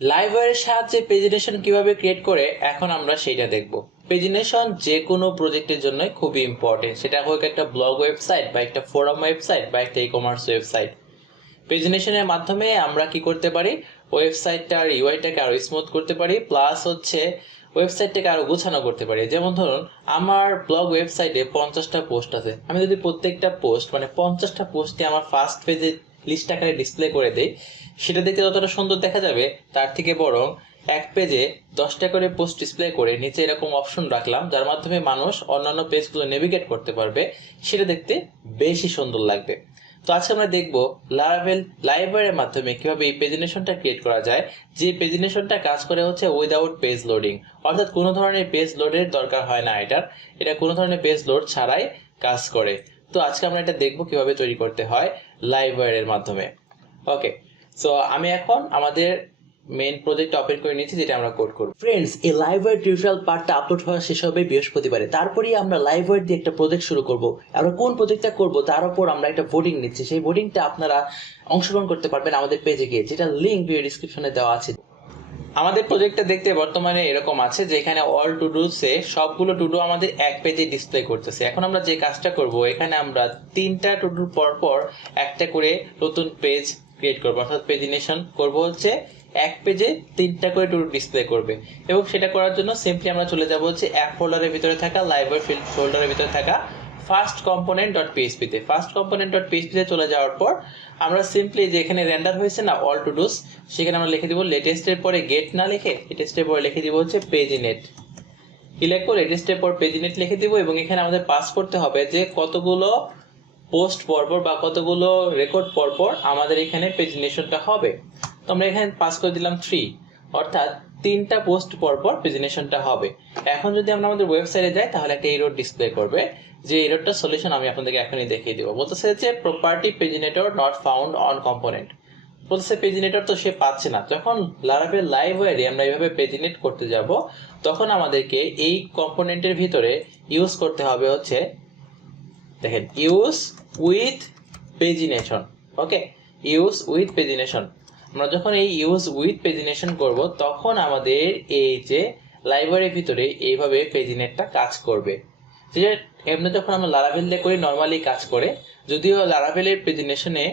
লাইভওয়্যারের সাহায্যে পেজিনেশন কিভাবে ক্রিয়েট করে এখন আমরা সেইটা দেখব। পেজিনেশন যে কোনো প্রজেক্টের জন্য খুবই ইম্পর্টেন্ট, সেটা হোক একটা ব্লগ ওয়েবসাইট বা একটা ফোরাম ওয়েবসাইট বা একটা ই কমার্স ওয়েবসাইট। পেজিনেশনের মাধ্যমে আমরা কি করতে পারি, ওয়েবসাইটটার ইউআইটাকে আরো স্মুথ করতে পারি, প্লাস হচ্ছে ওয়েবসাইটটাকে আরো গোছানো করতে পারি। যেমন ধরুন আমার ব্লগ ওয়েবসাইটে 50টা পোস্ট আছে, আমি যদি প্রত্যেকটা পোস্ট মানে 50টা পোস্টে আমার ফার্স্ট পেজে লিস্ট আকারে ডিসপ্লে করে দেই, সেটা দেখতে যতটা সুন্দর দেখা যাবে তার থেকে বরং এক পেজে 10টা করে পোস্ট ডিসপ্লে করে নিচে এরকম অপশন রাখলাম যার মাধ্যমে মানুষ অন্যান্য পেজগুলো নেভিগেট করতে পারবে, সেটা দেখতে বেশি সুন্দর লাগবে। তো আজকে আমরা দেখবো লারাভেল লাইভওয়্যারের মাধ্যমে কিভাবে এই পেজিনেশনটা ক্রিয়েট করা যায়, যে পেজিনেশনটা কাজ করে হচ্ছে উইদাউট পেজ লোডিং, অর্থাৎ কোনো ধরনের পেজ লোডের দরকার হয় না। এটা কোনো ধরনের পেজ লোড ছাড়াই কাজ করে। তো আজকে আমরা এটা দেখবো কিভাবে তৈরি করতে হয় লাইভওয়্যারের মাধ্যমে। ওকে, সো আমি এখন আমাদের মেইন প্রজেক্ট ওপেন করে নিয়েছি, যেটা আমরা কোড করব। ফ্রেন্ডস, এই লাইভওয়্যার টিউটোরিয়াল পার্টটা আপলোড হওয়া শেষ হবে বৃহস্পতিবারে। তারপরেই আমরা লাইভওয়্যার দিয়ে একটা প্রজেক্ট শুরু করব। আমরা কোন প্রজেক্টটা করব তার উপর আমরা একটা ভোটিং নিচ্ছি, সেই ভোটিংটা আপনারা অংশগ্রহণ করতে পারবেন আমাদের পেজে গিয়ে, যেটা লিংক ভিডিও ডেসক্রিপশনে দেওয়া আছে। আমাদের প্রজেক্টটা দেখতে বর্তমানে এরকম আছে, যেখানে অল টু ডুসে সবগুলো টু ডু আমাদের এক পেজে ডিসপ্লে করতেছে। এখন আমরা যে কাজটা করব, এখানে আমরা 3টা টু ডুর পর পর একটা করে নতুন পেজ ক্রিয়েট করবো, অর্থাৎ পেজিনেশন করব হচ্ছে এক পেজে 3টা করে টু ডু ডিসপ্লে করবে। এবং সেটা করার জন্য সিম্পলি আমরা চলে যাব হচ্ছে অ্যাপ ফোল্ডারের ভিতরে থাকা লাইভওয়্যার ফিল্ড ফোল্ডারের ভিতরে থাকা ফার্স্ট কম্পোনেন্ট ডট পিএইচপি তে। ফার্স্ট কম্পোনেন্ট ডট পিএইচপি তে চলে যাওয়ার পর আমরা সিম্পলি যে এখানে রেন্ডার হয়েছে না অল টু ডুস, সেখানে আমরা লিখে দিব লেটেস্টের পরে গেট না লিখে লেটেস্টের পরে লিখে দিব হচ্ছে পেজিনেট। কি লিখবো? লেটেস্টের পর পেজিনেট লিখে দিব। এবং এখানে আমাদের পাস করতে হবে যে কতগুলো পোস্ট পরপর বা কতগুলো রেকর্ড পরপর আমাদের এখানে পেজিনেশনটা হবে। তো আমরা এখানে পাস করে দিলাম 3, অর্থাৎ 3টা পোস্ট পরপর পেজিনেশনটা হবে। এখন যদি আমরা আমাদের ওয়েবসাইটে যাই তাহলে একটা এরর ডিসপ্লে করবে, যে এররটার সলিউশন আমি আপনাদেরকে এখনই দেখিয়ে দিব। বলতেছে যে property paginator not found on component, বলতেছে পেজিনেটর তো সে পাচ্ছে না। যখন লারাভেল লাইভওয়্যারে আমরা এইভাবে পেজিনেট করতে যাব, তখন আমাদেরকে এই কম্পোনেন্টের ভিতরে ইউজ করতে হবে হচ্ছে, দেখেন, use with pagination. Okay, use with pagination. আমরা যখন এই ইউজ উইথ পেজিনেশন করব, তখন আমাদের এই যে লাইব্রেরির ভিতরে এইভাবে পেজিনেটটা কাজ করবে। যে এমনি যখন আমরা লারাভেল দিয়ে করি নর্মালি কাজ করে, যদিও লারাভেলের পেজিনেশনে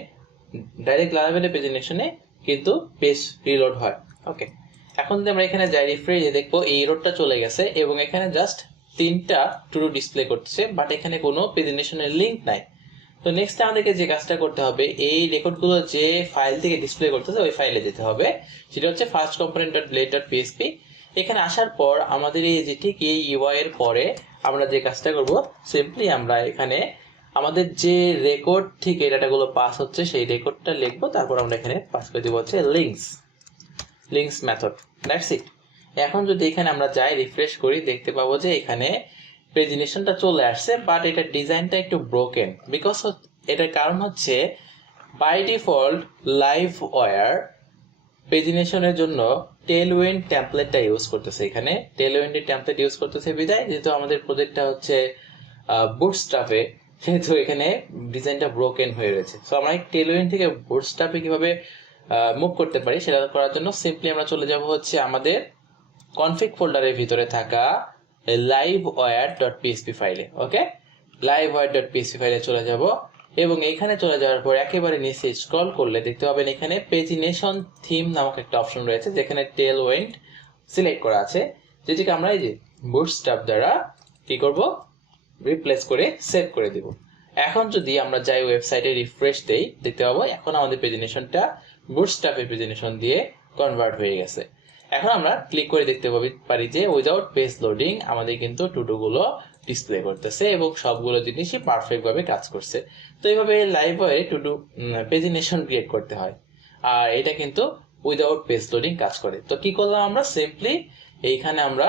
ডাইরেক্ট লারাভেলের পেজিনেশনে কিন্তু পেজ রিলোড হয়। ওকে, এখন যদি আমরা এখানে যাই রিফ্রেশে দেখবো এই এররটা চলে গেছে এবং এখানে জাস্ট 3টা টু ডু ডিসপ্লে করতেছে, বাট এখানে কোনো পেজিনেশনের লিংক নাই। তো নেক্সট আমাদেরকে যে কাজটা করতে হবে, এই রেকর্ডগুলো যে ফাইল থেকে ডিসপ্লে করতেছে ওই ফাইলে যেতে হবে, সেটা হচ্ছে first component dot blade dot PSP. এখানে আসার পর আমাদের এই যে ঠিক এই ইউআই এর পরে আমরা যে কাজটা করব, সিম্পলি আমরা এখানে আমাদের যে রেকর্ড থেকে ডাটাগুলো পাস হচ্ছে সেই রেকর্ডটা লিখবো, তারপর আমরা এখানে পাস করে দিব হচ্ছে লিঙ্কস মেথড। That's it. এখন যদি এখানে আমরা যাই রিফ্রেশ করি, দেখতে পাবো যে এখানে পেজিনেশনটা চলে আসছে, বাট এটার ডিজাইনটা একটু ব্রোকেন। বিকজ এটার কারণ হচ্ছে বাই ডিফল্ট লাইভওয়্যার পেজিনেশনের জন্য টেলউইন্ড টেমপ্লেটটা ইউজ করতেছে। এখানে টেলউইন্ডের টেমপ্লেট ইউজ করতেছে বিদায়, যেহেতু আমাদের প্রজেক্টটা হচ্ছে বুটস্ট্র্যাপে, সেহেতু এখানে ডিজাইনটা ব্রোকেন হয়ে রয়েছে। সো আমরা টেলউইন্ড থেকে বুটস্ট্র্যাপে কিভাবে মুভ করতে পারি সেটা করার জন্য সিম্পলি আমরা চলে যাব হচ্ছে আমাদের কনফিগ ফোল্ডারের ভিতরে থাকা livewire.php ফাইলে। ওকে, livewire.php ফাইলে চলে যাব এবং এখানে চলে যাওয়ার পর একেবারে নিচে স্ক্রল করলে দেখতে পাবেন এখানে পেজিনেশন থিম নামক একটা অপশন রয়েছে, যেখানে টেলউইন্ড সিলেক্ট করা আছে, যেটিকে আমরা এই যে বুটস্ট্র্যাপ দ্বারা কি করব, রিপ্লেস করে সেভ করে দেব। এখন যদি আমরা যাই ওয়েবসাইটে রিফ্রেশ দেই, দেখতে পাবো এখন আমাদের পেজিনেশনটা বুটস্ট্র্যাপের পেজিনেশন দিয়ে কনভার্ট হয়ে গেছে। এখন আমরা ক্লিক করে দেখতে পারি যে উইদাউট পেজ লোডিং আমাদের কিন্তু টুডু গুলো ডিসপ্লে করতেছে এবং সবগুলো জিনিসই পারফেক্ট ভাবে কাজ করছে। তো এইভাবে লাইভওয়্যারে টুডু পেজিনেশন ক্রিয়েট করতে হয়, আর এটা কিন্তু উইদাউট পেজ লোডিং কাজ করে। তো কি করলাম আমরা, সিম্পলি এইখানে আমরা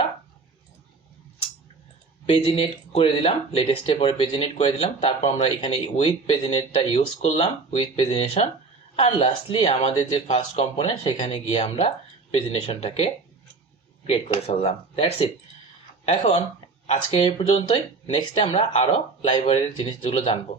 পেজিনেট করে দিলাম, লেটেস্টে পরে পেজিনেট করে দিলাম, তারপর আমরা এখানে উইথ পেজিনেটটা ইউজ করলাম, উইথ পেজিনেশন, আর লাস্টলি আমাদের যে ফার্স্ট কম্পোনেন্ট সেখানে গিয়ে আমরা পেজিনেশনটাকে ক্রিয়েট করে ফেললাম। That's it. এখন আজকে এই পর্যন্তই। নেক্সটে আমরা আরো লাইব্রেরির জিনিসগুলো জানবো।